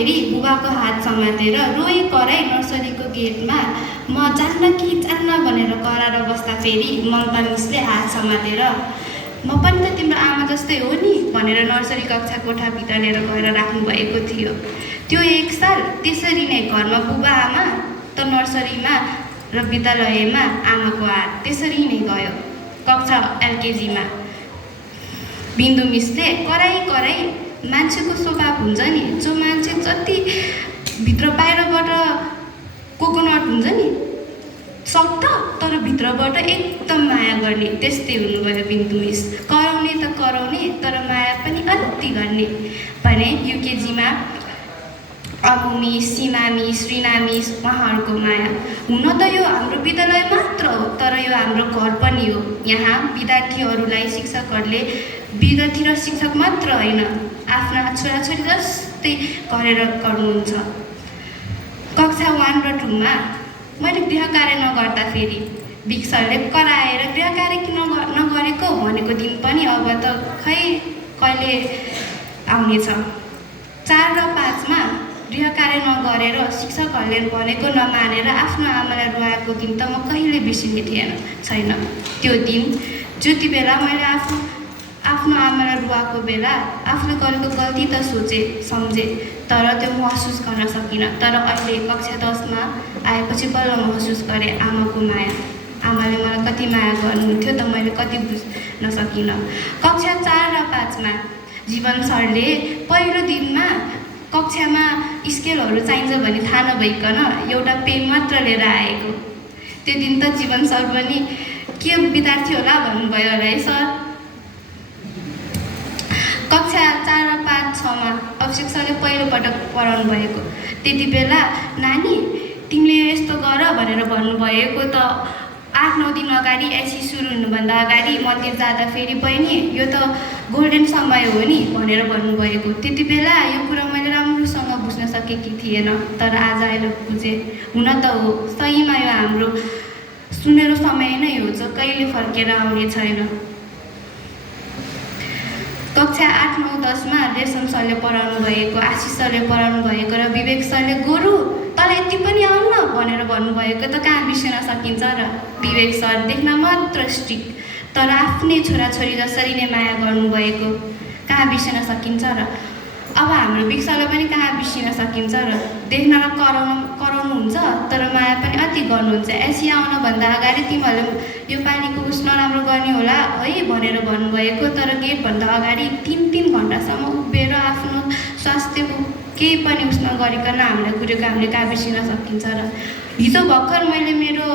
फेरि बुबाको हात समातेर रोए कराई नर्सरीको गेटमा। म जान्न कि जान्न भनेर कराएर बस्दा फेरि ममता मिसले हात समातेर म पनि त तिम्रो आमा जस्तै हो नि भनेर नर्सरी कक्षा कोठाभित्र लिएर गएर राख्नुभएको थियो। त्यो 1 साल त्यसरी नै घरमा बुबा आमा त नर्सरीमा र विद्यालयमा आमाको हात त्यसरी नै गयो। कक्षा एलकेजीमा बिन्दु मिसले कराई मान्छेको स्वभाव हुन्छ नि, जो मान्छे जति भित्र बाहिरबाट कोकोनट हुन्छ नि सक्छ तर भित्रबाट एकदम माया गर्ने, त्यस्तै हुनुभयो बिन्दु मिस। कराउने त कराउने तर माया पनि अति गर्ने भने युकेजीमा अबु मिस, सीमा मिस, रिना मिस उहाँहरूको माया। हुन त यो हाम्रो विद्यालय मात्र हो तर यो हाम्रो घर पनि हो। यहाँ विद्यार्थीहरूलाई शिक्षकहरूले विद्यार्थी र शिक्षक मात्र होइन आफ्ना छोराछोरी जस्तै गरेर गर्नुहुन्छ। कक्षा 1 र 2 मा मैले गृह कार्य नगर्दा फेरि बिक सरले कराएर गृह कार्य किन नगरेको भनेको दिन पनि अब त खै कहिले आउनेछ। 4 र 5 मा गृह कार्य नगरेर शिक्षकहरूले भनेको नमानेर आफ्नो आमालाई रुवाएको दिन त म कहिले बिर्सिने छैन। त्यो दिन जति बेला मैले आफ्नो आमालाई रुवाएको बेला आफूले गरेको गल्ती त सम्झे तर त्यो महसुस गर्न सकिनँ। तर अहिले कक्षा 10 मा आएपछि बल्ल महसुस गरेँ आमाको माया। आमाले मलाई कति माया गर्नुहुन्थ्यो त मैले कति बुझ्न सकिनँ। कक्षा 4 र 5 मा जीवन सरले पहिलो दिनमा कक्षामा स्केलहरू चाहिन्छ भने थाहा नभइकन एउटा पेन मात्र लिएर आएको। त्यो दिन त जीवन सर पनि के विद्यार्थी होला भन्नुभयो होला है सर। कक्षा 4 र 5, 6 मा अभिषेक सरले पहिलोपटक पढाउनु भएको। त्यति बेला नानी तिमीले यस्तो गर भनेर भन्नुभएको त 8-9 दिन अगाडि एसी सुरु हुनुभन्दा अगाडि मन्दिर जाँदा फेरि बहिनी यो त गोल्डन समय हो नि भनेर भन्नुभएको। त्यति बेला यो कुरा मैले राम्रोसँग बुझ्न सकेकी थिएन तर आज अहिले बुझेँ। हुन त हो सहीमा यो हाम्रो सुनेरो समय नै हो जो कहिले फर्केर आउने छैन। कक्षा 8, 9, 10 मा रेशम सरले पढाउनु भएको, आशिष सरले पढाउनु भएको र विवेक सरले गोरु तँलाई यति पनि आउन भनेर भन्नुभएको त कहाँ बिर्सन सकिन्छ र। विवेक सर देख्न मात्र स्ट्रिक्ट तर आफ्नै छोराछोरी जसरी नै माया गर्नुभएको कहाँ बिर्सन सकिन्छ र। अब हाम्रो विवेक सरलाई पनि कहाँ बिर्सिन सकिन्छ र। देख्नमा कराउनुहुन्छ तर माया पनि अति गर्नुहुन्छ। एसी आउनभन्दा अगाडि तिमीहरूले यो पालिको उस नराम्रो गर्ने होला है भनेर भन्नुभएको तर गेटभन्दा अगाडि 3-3 घन्टासम्म उभिएर आफ्नो स्वास्थ्यको केही पनि उस नगरिकन हामीलाई कुरेको हामीले कहाँ बिर्सिन सकिन्छ र। हिजो भर्खर मैले मेरो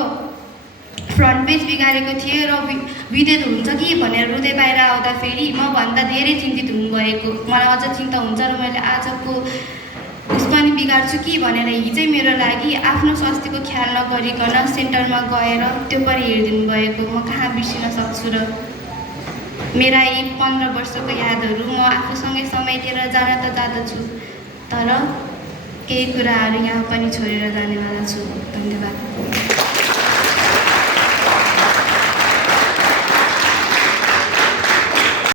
फ्रन्ट पेज बिगारेको थिएँ र विदेत हुन्छ कि भनेर रुँदै बाहिर आउँदा फेरि म भन्दा धेरै चिन्तित हुनुभएको। मलाई अझ चिन्ता हुन्छ र मैले आजको उस पनि बिगार्छु कि भनेर हिजै मेरो लागि आफ्नो स्वास्थ्यको ख्याल नगरिकन सेन्टरमा गएर त्यो पनि हेरिदिनु भएको। म कहाँ बिर्सिन सक्छु र। मेरा यी 15 वर्षको यादहरू म आफूसँगै समेटेर जान त जाँदछु तर केही कुराहरू यहाँ पनि छोडेर जानेवाला छु। धन्यवाद।